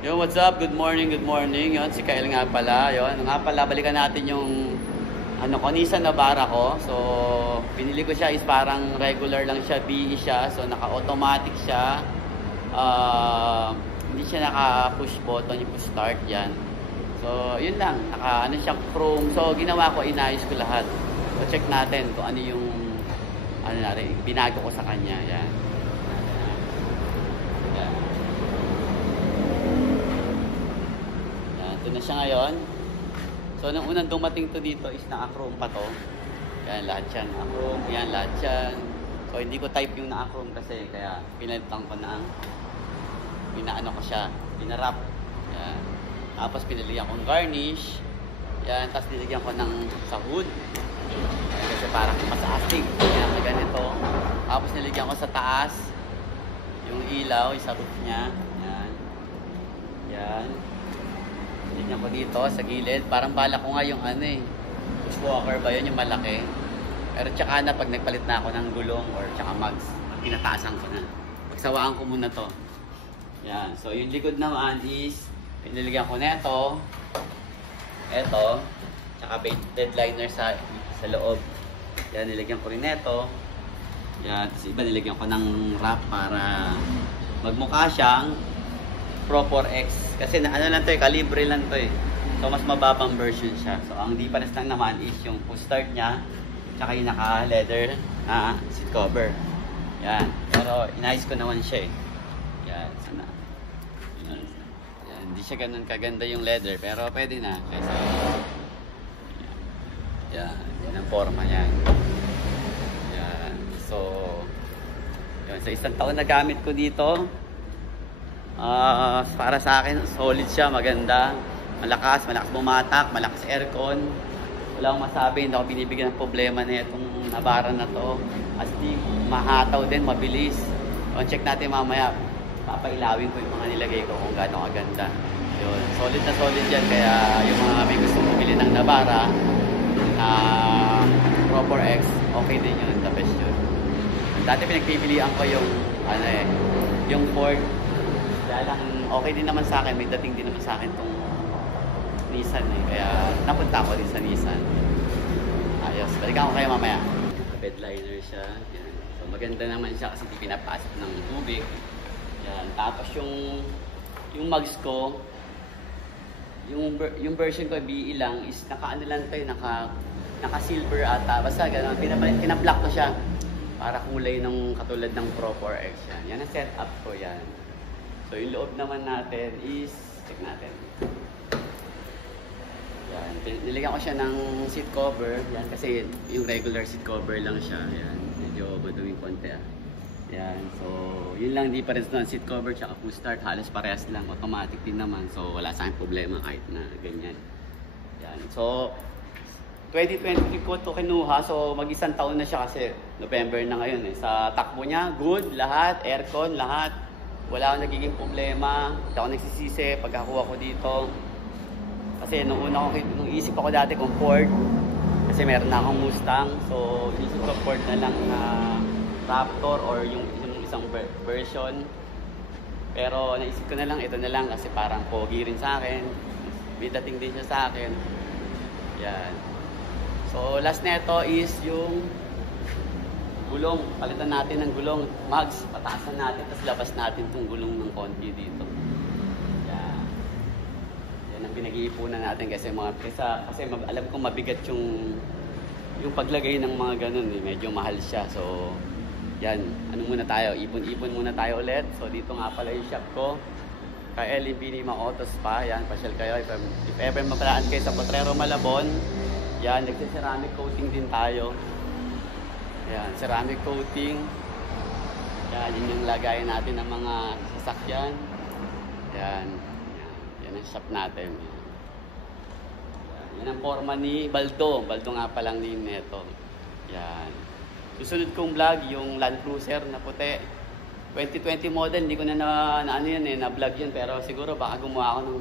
Yo, what's up? Good morning, good morning. Yon, si Kyle nga pala. Yon, nga pala, balikan natin yung Nissan Navara ko. So, pinili ko siya is parang regular lang siya, BE siya. So, naka-automatic siya. Hindi siya naka-push button, yung push start yan. So, yun lang. Naka, siya, chrome. So, ginawa ko, inayos ko lahat. So, check natin kung ano yung, binago ko sa kanya. Yan. Ito na siya ngayon. So, nung unang dumating to dito is naka-chrome pa to. Yan, lahat yan. Naka-chrome. Yan, lahat yan. So, hindi ko type yung naka-chrome kasi. Kaya, pinalitan ko na ang pinaano ko siya. Pinarap. Yan. Tapos, pinalihan kong garnish. Yan. Tapos, nilagyan ko ng sa hood. Yan, kasi parang mas astig. Yan, na ganito. Tapos, nilagyan ko sa taas. Yung ilaw, yung sa roof niya. Yan. Yan. Tignan ko dito sa gilid. Parang bala ko nga yung bushwalker ba yun, yung malaki. Pero tsaka na pag nagpalit na ako ng gulong or tsaka mags, pinataasan ko na. Pagsawaan ko muna to. Yan. So yung likod naman is piniligan ko na ito, tsaka bed liner sa loob. Yan, nilagyan ko rin ito. Yan. Tapos iba nilagyan ko ng wrap para magmukha siyang Pro 4X. Kasi lang to kalibre lang to So mas mababang version siya. So ang difference lang naman is yung push start niya, tsaka yung naka leather na seat cover. Yan. Pero inayos ko naman siya Yan. Sana. Yan. Hindi siya ganun kaganda yung leather, pero pwede na. Kasi yan. Yan ang forma niyan. Yan. So yun. Sa isang taon na gamit ko dito, para sa akin, solid siya, maganda, malakas bumatak, malakas aircon. Wala akong masabi, hindi ako binibigyan ng problema na itong Navara na to. Astig, mahataw din, mabilis. Check natin mamaya, papailawin ko yung mga nilagay ko kung gaano kaganda. Yun, solid na solid yan, kaya yung mga may gusto bumili ng Navara na Pro 4X, okay din yun, the best yun. Dati pinagpipilian ko yung yung Ford. Kaya lang, okay din naman sa akin, may dating din naman sa akin tong Nissan kaya napunta ako din sa Nissan. Ayos, balikan ko kayo mamaya. Bed liner siya. Yan. So maganda naman siya kasi hindi pinapasok ng tubig. Yan. Tapos yung mugs ko, yung version ko BE lang is naka-ano lang to naka silver ata. Basta gano'n, pinablock ko siya para kulay ng katulad ng Pro 4X yan. Yan ang setup ko yan. So yung loob naman natin is, check natin. Yan, nilagyan ko siya ng seat cover. Yan, kasi yung regular seat cover lang siya. Yan, medyo maduming konti Yan, so yun lang difference nun. Seat cover tsaka push start, halos parehas lang. Automatic din naman, so wala sa akin problema kahit na ganyan. Yan, so 2020 ko to kinuha, so mag-isang taon na siya kasi November na ngayon Sa takbo niya, good, lahat, aircon, lahat. Wala akong nagiging problema, hindi ako nagsisisi pagkakuha ko dito. Kasi nung isip ako dati kung Ford, kasi meron na akong Mustang, so isip ko Ford na lang na Raptor or yung isang version. Pero naisip ko na lang, ito na lang kasi parang pogi rin sa akin. May dating din siya sa akin. Yan. So last na ito is yung gulong, palitan natin ng gulong, mags, pataasan natin, tapos labas natin itong gulong ng konti dito. Yan. Yan ang pinag-iipunan natin kasi alam ko mabigat yung paglagay ng mga ganun medyo mahal siya. So, yan, muna tayo, ipon-ipon muna tayo ulit. So, dito nga pala yung shop ko, kay LB Nima Auto Spa. Yan, pasyal kayo. If ever mapalaan kayo sa Potrero, Malabon, yan, nagsiceramic coating din tayo. Yan, ceramic coating. Yan, yun yung lagayan natin ng mga sasakyan. Yan. Yan ang shop natin. Yan ang forma ni Baldo. Baldo nga palang din nito. Yan. Susunod kong vlog, yung Land Cruiser na puti. 2020 model, hindi ko na-vlog yun. Pero siguro baka gumawa ako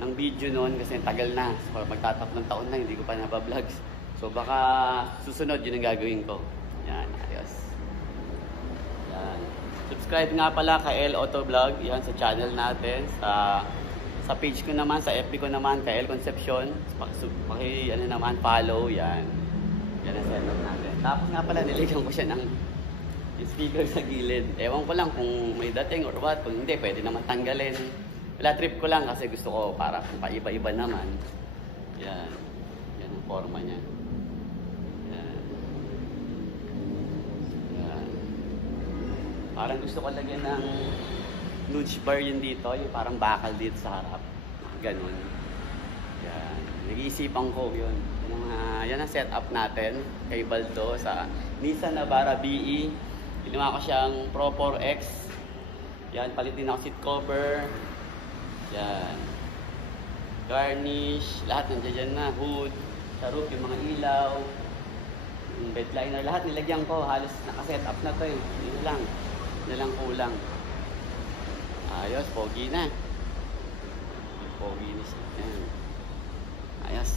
ng video noon kasi tagal na. So, magtatatlong taon na, hindi ko pa nabavlogs. So baka susunod yun ang gagawin ko. Yan, ayos. Yan. Subscribe nga pala kay L Auto Vlog, yan sa channel natin. Sa page ko naman, sa FB ko naman, kay L Concepcion. Ano naman, follow, yan. Yan ang setup natin. Tapos nga pala, nilagyan ko siya ng speaker sa gilid. Ewan ko lang kung may dating or what. Kung hindi, pwede naman tanggalin. Wala, trip ko lang kasi gusto ko para kung paiba-iba naman. Yan. Yan ang forma niya. Yan. Yan. Parang gusto ko lagyan ng nudge bar yun dito. Yung parang bakal dito sa harap. Ganun. Yan. Nag-iisipan ko yun. Yan ang setup natin kay Baldo sa Nissan Navara BE. Ginawa ko siyang Pro 4X. Yan, palit din ako seat cover. Yan. Garnish, lahat nandiyan dyan na. Hood, sa roof, yung mga ilaw, yung bed liner, lahat nilagyan ko. Halos nakaset up na to eh. Yun lang. Yun lang kulang. Ayos, pogi na. Pogi na siya. Ayos.